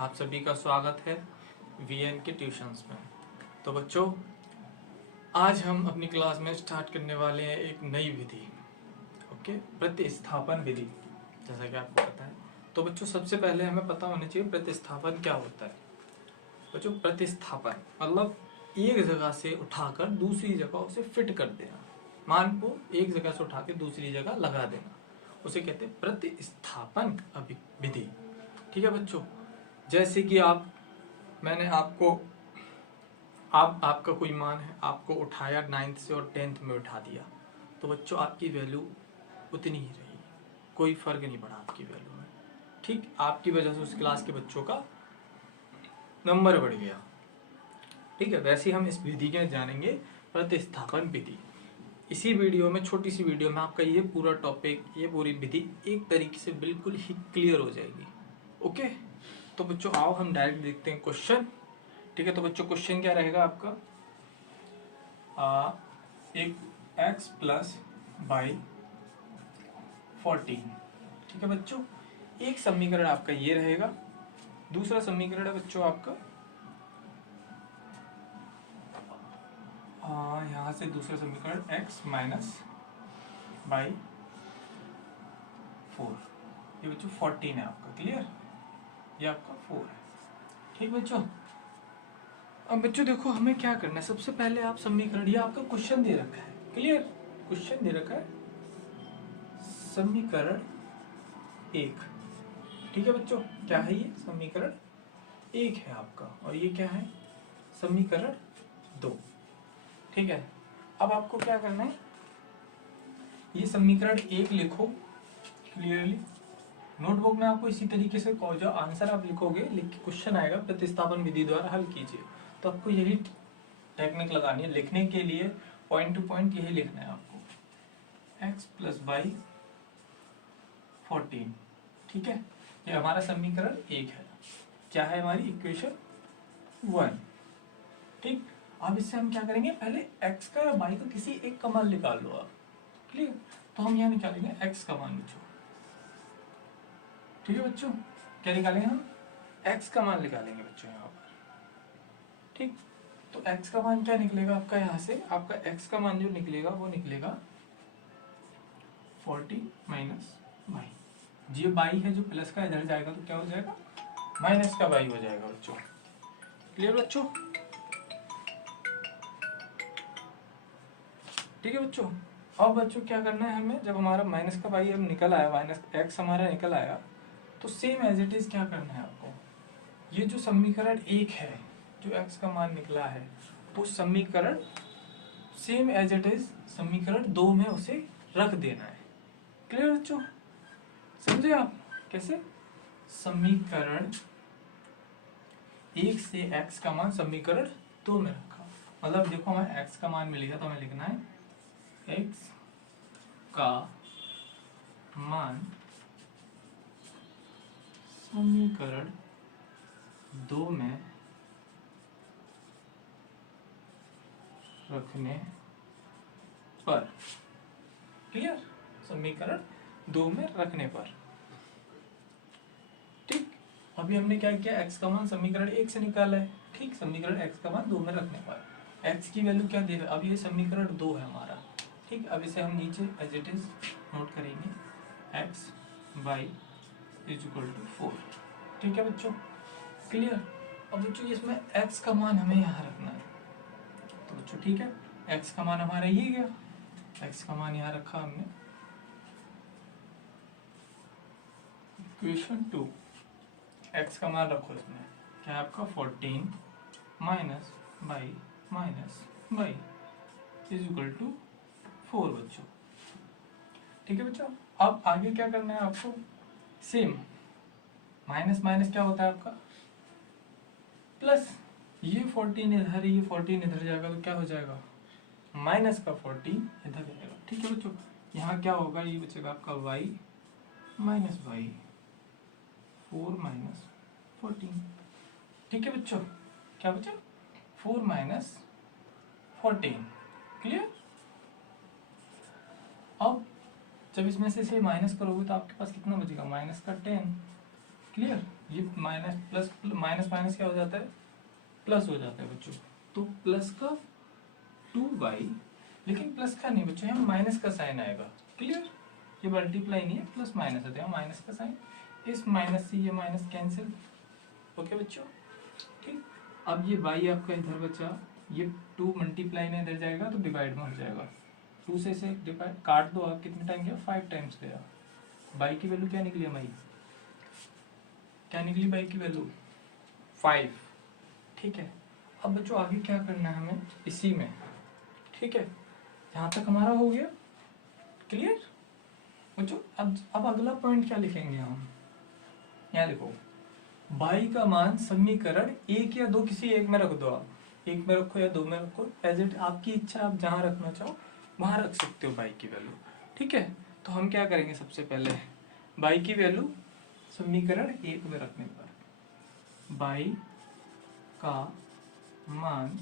आप सभी का स्वागत है वीएन के ट्यूशंस में। तो बच्चों, आज हम अपनी क्लास में स्टार्ट करने वाले हैं एक नई विधि, ओके, प्रतिस्थापन विधि, जैसा कि आपको पता है। तो बच्चों, सबसे पहले हमें पता होना चाहिए प्रतिस्थापन क्या होता है। बच्चों, प्रतिस्थापन मतलब एक जगह से उठाकर दूसरी जगह उसे फिट कर देना। मान को एक जगह से उठा के दूसरी जगह लगा देना, उसे कहते हैं प्रतिस्थापन विधि। ठीक है बच्चों, जैसे कि मैंने आपको आपका कोई मान है, आपको उठाया 9th से और 10th में उठा दिया, तो बच्चों आपकी वैल्यू उतनी ही रहेगी, कोई फर्क नहीं पड़ा आपकी वैल्यू में। ठीक, आपकी वजह से उस क्लास के बच्चों का नंबर बढ़ गया। ठीक है, वैसे हम इस विधि के जानेंगे प्रतिस्थापन विधि। इसी वीडियो में, छोटी सी वीडियो में आपका ये पूरा टॉपिक, ये पूरी विधि एक तरीके से बिल्कुल ही क्लियर हो जाएगी। ओके, तो बच्चों आओ हम डायरेक्ट देखते हैं क्वेश्चन। ठीक है, तो बच्चों क्वेश्चन क्या रहेगा आपका, एक x प्लस बाई 14। ठीक है बच्चों, एक समीकरण आपका ये रहेगा, दूसरा समीकरण है बच्चों आपका यहाँ से दूसरा समीकरण x माइनस बाई 4। ये बच्चों 14 है आपका, क्लियर, ये आपका 4 है। ठीक बच्चों, अब बच्चों देखो हमें क्या करना है। सबसे पहले आप समीकरण, ये आपका क्वेश्चन दे रखा है, क्लियर, क्वेश्चन दे रखा है समीकरण 1। ठीक है बच्चों, क्या है ये, समीकरण 1 है आपका, और ये क्या है, समीकरण 2। ठीक है, अब आपको क्या करना है, ये समीकरण 1 लिखो क्लियरली। नोटबुक में आपको इसी तरीके से जो आंसर आप लिखोगे, लिख के क्वेश्चन आएगा प्रतिस्थापन विधि द्वारा हल कीजिए, तो आपको यही टेक्निक लगानी है लिखने के लिए, पॉइंट टू पॉइंट यही लिखना है आपको, x प्लस बाई 14। ठीक है, ये हमारा समीकरण 1 है, क्या है, हमारी इक्वेशन 1। ठीक, अब इससे हम क्या करेंगे, पहले x का या y का किसी एक का मान निकाल लो आप, क्लियर। तो हम यहाँ निकालेंगे x का मान बच्चों। ठीक है बच्चों, क्या निकालेंगे हम, x का मान निकालेंगे बच्चों यहाँ पर। ठीक, तो x का मान क्या निकलेगा आपका, यहाँ से आपका x का मान जो निकलेगा वो निकलेगा 40 माइनस बाई, ये बाई है जो प्लस का, इधर जाएगा तो क्या हो जाएगा, माइनस का बाई हो जाएगा बच्चों। क्लियर बच्चों, ठीक है बच्चों। अब बच्चों क्या करना है हमें, जब हमारा माइनस का बाई अब निकल आया, माइनस एक्स हमारा निकल आया, तो सेम एज इट इज क्या करना है आपको, ये जो समीकरण 1 है, जो एक्स का मान निकला है, वो समीकरण सेम एज इट इज समीकरण 2 में उसे रख देना है। क्लियर बच्चों, समझे आप कैसे, समीकरण 1 से x का मान समीकरण 2 में रखा। मतलब देखो हमें x का मान मिलेगा तो हमें लिखना है x का मान समीकरण 2 में रखने पर, क्लियर, समीकरण 2 में रखने पर। ठीक, अभी हमने क्या किया, x का मान समीकरण 1 से निकाला है। ठीक, समीकरण x का मान 2 में रखने पर x की वैल्यू क्या दे रहा है, अब ये समीकरण 2 है हमारा। ठीक, अब इसे हम नीचे एज इट इज नोट करेंगे, x by is equal to 4। ठीक है बच्चों, क्लियर। अब बच्चों इसमें x का मान हमें यहाँ रखना है, तो बच्चों ठीक है, x का मान हमारा ये गया, x का मान यहाँ रखा हमने, इक्वेशन 2, x का मान रखो इसमें, क्या है आपका 14 minus by is equal to 4 बच्चों। ठीक है बच्चों, अब आगे क्या करना है आपको, सेम माइनस माइनस क्या होता है आपका प्लस, ये 14 इधर, ये 14 इधर जाएगा तो क्या हो जाएगा, माइनस का 14 इधर जाएगा। ठीक है बच्चों, यहाँ क्या होगा, ये बचेगा आपका y माइनस बाई 4 माइनस 14। ठीक है बच्चों, क्या बचा, 4 माइनस 14, क्लियर। अब जब इसमें से माइनस करोगे तो आपके पास कितना बचेगा, माइनस का 10, क्लियर। ये माइनस प्लस माइनस माइनस क्या हो जाता है, प्लस हो जाता है बच्चों। तो प्लस का 2y, लेकिन प्लस का नहीं बच्चों, यहाँ माइनस का साइन आएगा। क्लियर, ये मल्टीप्लाई नहीं है, प्लस माइनस है तो यहाँ माइनस का साइन, इस माइनस से ये माइनस कैंसिल। ओके बच्चों, ठीक। अब ये y आपका इधर बचा, ये 2 मल्टीप्लाई में इधर जाएगा तो डिवाइड में हो जाएगा, 2 से इसे डिवाइड काट दो आप, कितने टाइम गया, 5 टाइम्स गया। y की वैल्यू क्या निकली हमारी, क्या निकली y की वैल्यू 5। ठीक है, अब बच्चों आगे क्या करना है हमें इसी में, ठीक है, यहाँ तक हमारा हो गया। क्लियर बच्चों, अब अगला पॉइंट क्या लिखेंगे हम, यहाँ लिखो y का मान समीकरण 1 या 2 किसी एक में रख दो आप, 1 में रखो या 2 में रखो, एज इट आपकी इच्छा, आप जहाँ रखना चाहो वहाँ रख सकते हो y की वैल्यू। ठीक है, तो हम क्या करेंगे, सबसे पहले y की वैल्यू समीकरण 1 में रखने पर y का मान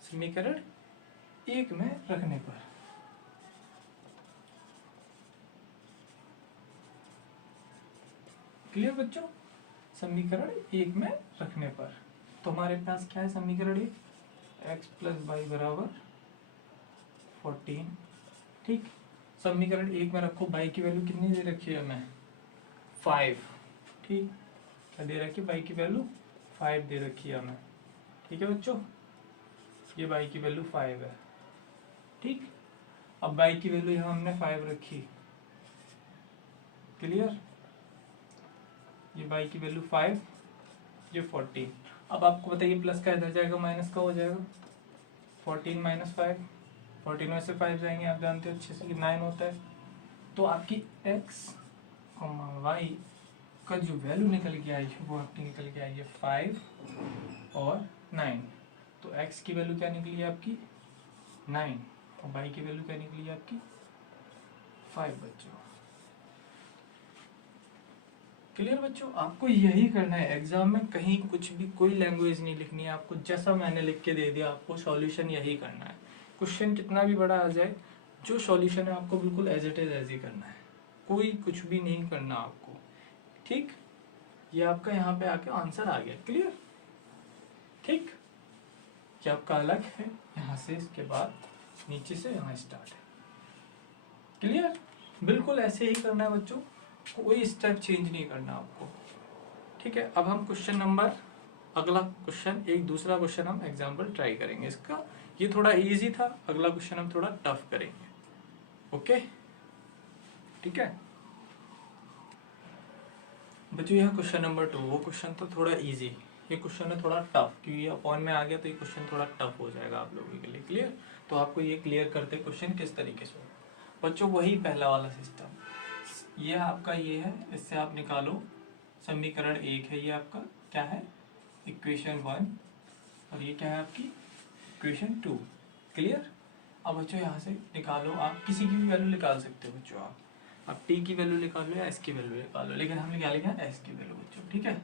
समीकरण 1 में रखने पर, क्लियर बच्चों, समीकरण 1 में रखने पर। तो हमारे पास क्या है समीकरण 1, x प्लस वाई बराबर 14। ठीक, समीकरण 1 में रखो, y की वैल्यू कितनी दे रखी है हमें 5। ठीक, क्या दे रखी है, y की वैल्यू 5 दे रखी है हमें। ठीक है बच्चों, ये y की वैल्यू 5 है। ठीक, अब y की वैल्यू यहाँ हमने 5 रखी। क्लियर, ये y की वैल्यू 5, ये 14। अब आपको बताइए प्लस का इधर जाएगा माइनस का हो जाएगा, 14 माइनस 5, 14 में से 5 जाएंगे, आप जानते हो अच्छे से कि 9 होता है। तो आपकी x y का जो वैल्यू निकल के आई है वो आपकी निकल के आई है 5 और 9। तो x की वैल्यू क्या निकली है आपकी 9 और y की वैल्यू क्या निकली है आपकी 5 बच्चों। क्लियर बच्चों, आपको यही करना है एग्जाम में, कहीं कुछ भी कोई लैंग्वेज नहीं लिखनी है आपको, जैसा मैंने लिख के दे दिया आपको सॉल्यूशन यही करना है। क्वेश्चन कितना भी बड़ा आ जाए, जो सॉल्यूशन है आपको बिल्कुल एज इट इज ही करना है, कोई कुछ भी नहीं करना आपको। ठीक, ये आपका यहाँ पे आके आंसर आ गया। क्लियर, ठीक, ये आपका अलग है, यहाँ से इसके बाद नीचे से यहाँ स्टार्ट है। क्लियर, बिल्कुल ऐसे ही करना है बच्चों, कोई स्टेप चेंज नहीं करना आपको। ठीक है, अब हम क्वेश्चन नंबर, अगला क्वेश्चन, एक दूसरा क्वेश्चन हम एग्जाम्पल ट्राई करेंगे इसका, ये थोड़ा इजी था, अगला क्वेश्चन हम थोड़ा टफ करेंगे। ओके, ठीक है बच्चों, यह क्वेश्चन नंबर 2, वो क्वेश्चन तो थोड़ा इजी, ये क्वेश्चन है थोड़ा टफ, क्योंकि ये अपॉन में आ गया तो ये क्वेश्चन थोड़ा टफ हो जाएगा आप लोगों के लिए। क्लियर, तो आपको ये क्लियर करते क्वेश्चन किस तरीके से बच्चों, वही पहला वाला सिस्टम, ये आपका ये है, इससे आप निकालो समीकरण 1 है, ये आपका क्या है इक्वेशन 1 और ये क्या है आपकी इक्वेशन 2। क्लियर, अब बच्चों यहाँ से निकालो, आप किसी की भी वैल्यू निकाल सकते हो बच्चों, आप t की वैल्यू निकालो या s की वैल्यू निकालो, लेकिन हम निकालेंगे s की वैल्यू बच्चों। ठीक है,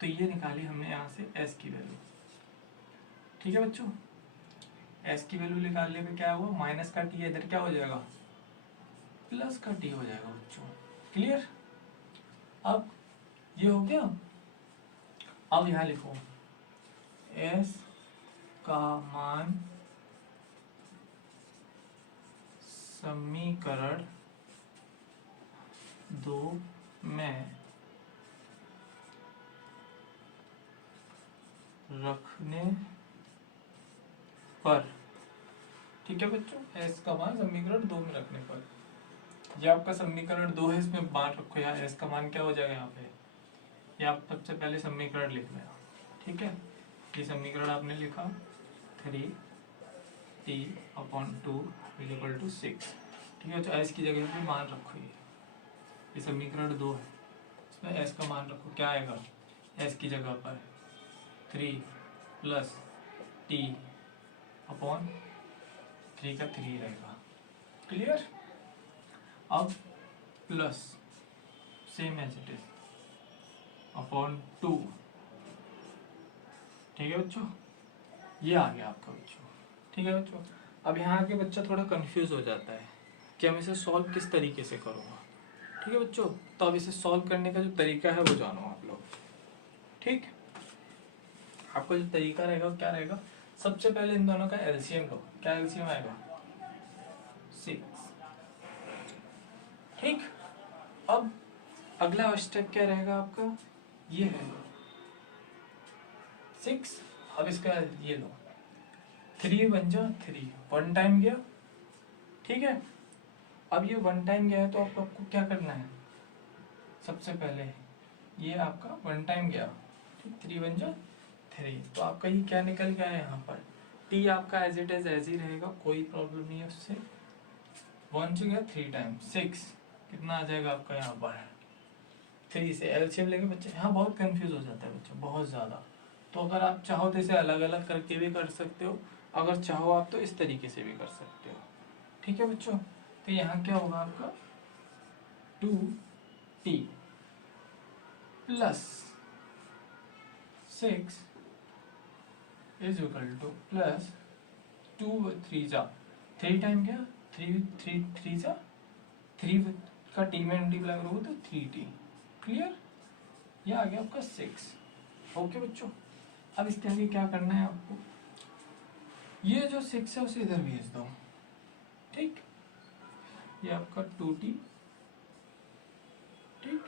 तो ये निकाली हमने यहाँ से s की वैल्यू। ठीक है बच्चों, s की वैल्यू निकालने पे क्या हुआ, माइनस का t इधर क्या हो जाएगा प्लस का t हो जाएगा बच्चों। क्लियर, अब ये हो गया। अब यहाँ लिखो s का मान समीकरण 2 में रखने पर। ठीक है बच्चों, s का मान समीकरण 2 में रखने पर, ये आपका समीकरण 2 है, इसमें मान रखो यार, s का मान क्या हो जाएगा यहाँ पे, ये आप सबसे पहले समीकरण लिख लेना। ठीक है, ये समीकरण आपने लिखा 3t अपॉन 2 इक्वल टू 6। ठीक है, तो s की जगह पे मान रखो, ये समीकरण 2 है, इसमें s का मान रखो, क्या आएगा s की जगह पर 3 प्लस t अपॉन 3 का 3 रहेगा। क्लियर, अब plus same as it is upon 2। ठीक है बच्चों, ये आ गया आपका बच्चों। ठीक है बच्चों, अब यहाँ आके बच्चा थोड़ा कंफ्यूज हो जाता है कि हम इसे सॉल्व किस तरीके से करूँगा। ठीक है बच्चों, तो अब इसे सॉल्व करने का जो तरीका है वो जानो आप लोग। ठीक, आपका जो तरीका रहेगा वो क्या रहेगा, सबसे पहले इन दोनों का एलसीएम लो। क्या एलसीएम आएगा, 6। ठीक, अब अगला स्टेप क्या रहेगा आपका, ये है 6। अब इसका ये लो, 3 बन जा 3, 1 टाइम गया। ठीक है, अब ये 1 टाइम गया है तो आपको क्या करना है, सबसे पहले ये आपका 1 टाइम गया, 3 बन जा 3, तो आपका ये क्या निकल गया है यहाँ पर, टी आपका एज इट इज ऐज ही रहेगा, कोई प्रॉब्लम नहीं है उससे। 1 से गया 3 टाइम 6, कितना आ जाएगा आपका यहाँ पर, 3 से एलसीएम लेके बच्चे यहाँ बहुत कंफ्यूज हो जाता है बच्चों, बहुत ज़्यादा। तो अगर आप चाहो तो इसे अलग अलग करके भी कर सकते हो, अगर चाहो आप तो इस तरीके से भी कर सकते हो। ठीक है बच्चों, तो यहाँ क्या होगा आपका 2t plus 6 is equal two plus 2 3 जा 3 टाइम क्या 3 जा 3 का टी में मल्टीप्लाई करोगे तो 3t। क्लियर, ये आ गया आपका 6। ओके बच्चों, अब इसके आगे क्या करना है आपको, ये जो 6 है उसे इधर भेज दो। ठीक, ये आपका 2t, ठीक,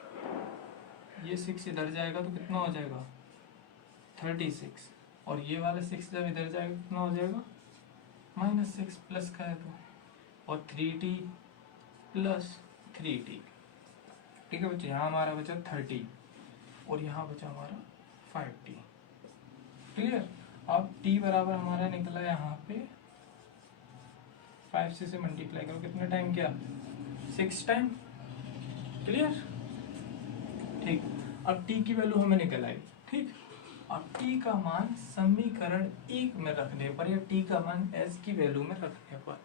ये 6 इधर जाएगा तो कितना हो जाएगा 36, और ये वाला 6 जब इधर जाएगा कितना हो जाएगा -6 प्लस का है तो, और 3t प्लस 3t। ठीक है बच्चों, यहाँ हमारा बचा 30 और यहाँ बचा हमारा 5t। क्लियर, अब t बराबर हमारा निकला यहाँ पे 5 से मल्टीप्लाई करो, कितने टाइम किया 6 टाइम। क्लियर, ठीक, अब t की वैल्यू हमें निकल आई। ठीक, अब t का मान समीकरण 1 में रखने पर या t का मान s की वैल्यू में रखने पर,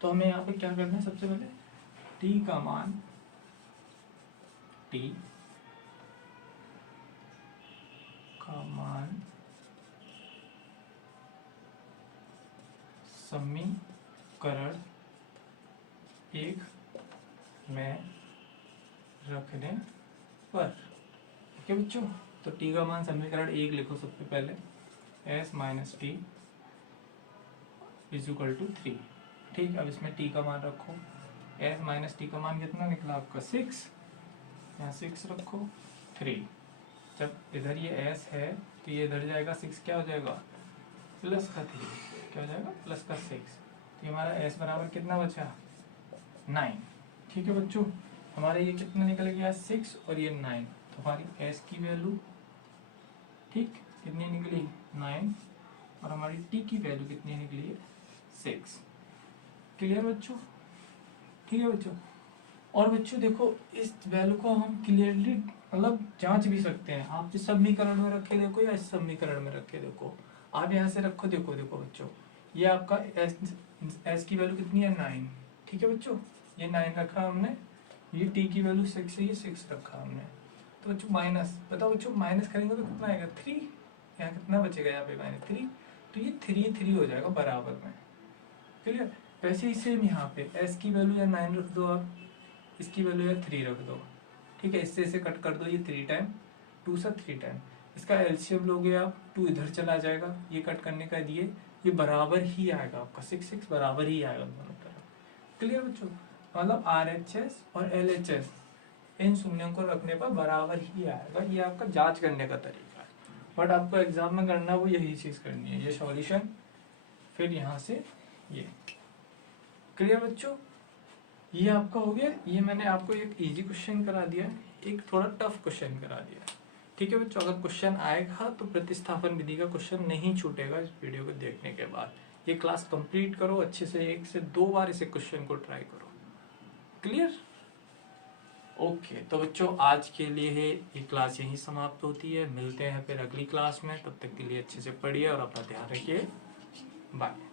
तो हमें यहाँ पे क्या करना है, सबसे पहले t का मान समीकरण 1 में रखने पर। ओके बच्चों, तो t का मान समीकरण 1 लिखो सबसे पहले, s minus T is equal to 3। ठीक, अब इसमें t का मान रखो, s माइनस टी का मान कितना निकला आपका 6, यहाँ 6 रखो 3, जब इधर ये s है तो ये इधर जाएगा 6 क्या हो जाएगा प्लस का 3, क्या हो जाएगा प्लस का 6, तो ये हमारा s बराबर कितना बचा 9। ठीक है बच्चों, हमारे ये कितना निकल गया 6 और ये 9, तो हमारी s की वैल्यू ठीक कितनी निकली 9, और हमारी t की वैल्यू कितनी निकली है 6। क्लियर बच्चों, ठीक है बच्चों। और बच्चों देखो इस वैल्यू को हम क्लियरली मतलब जांच भी सकते हैं, आप इस समीकरण में रखे देखो या इस समीकरण में रखे देखो, आप यहाँ से रखो, देखो देखो बच्चों, ये आपका s की वैल्यू कितनी है 9। ठीक है बच्चों, ये 9 रखा हमने, ये t की वैल्यू 6 है, ये 6 रखा हमने, तो बच्चों माइनस, बताओ बच्चों माइनस करेंगे तो कितना आएगा 3, यहाँ कितना बचेगा यहाँ पे -3, तो ये 3 हो जाएगा बराबर में। क्लियर, वैसे ही सेम यहाँ पे s की वैल्यू या 9 रख दो आप, इसकी वैल्यू या 3 रख दो। ठीक है, इससे इसे कट कर दो, ये 3 टाइम 2 से 3 टाइम, इसका एलसीएम लोगे आप 2 इधर चला जाएगा, ये कट करने का दिए, ये बराबर ही आएगा आपका 6 बराबर ही आएगा दोनों तरफ। क्लियर बच्चों, मतलब RHS और LHS इन शून्यों को रखने पर बराबर ही आएगा, ये आपका जांच करने का तरीका है, बट आपको एग्जाम में करना वो यही चीज करनी है, ये सॉल्यूशन फिर यहाँ से ये। क्लियर बच्चों, ये आपका हो गया, ये मैंने आपको एक इजी क्वेश्चन करा दिया, एक थोड़ा टफ क्वेश्चन करा दिया। ठीक है बच्चों, अगर क्वेश्चन आएगा तो प्रतिस्थापन विधि का क्वेश्चन नहीं छूटेगा इस वीडियो को देखने के बाद। ये क्लास कंप्लीट करो अच्छे से, 1 से 2 बार इसे क्वेश्चन को ट्राई करो। क्लियर, ओके, तो बच्चों आज के लिए ये क्लास यहीं समाप्त होती है, मिलते हैं फिर अगली क्लास में, तब तक के लिए अच्छे से पढ़िए और अपना ध्यान रखिए, बाय।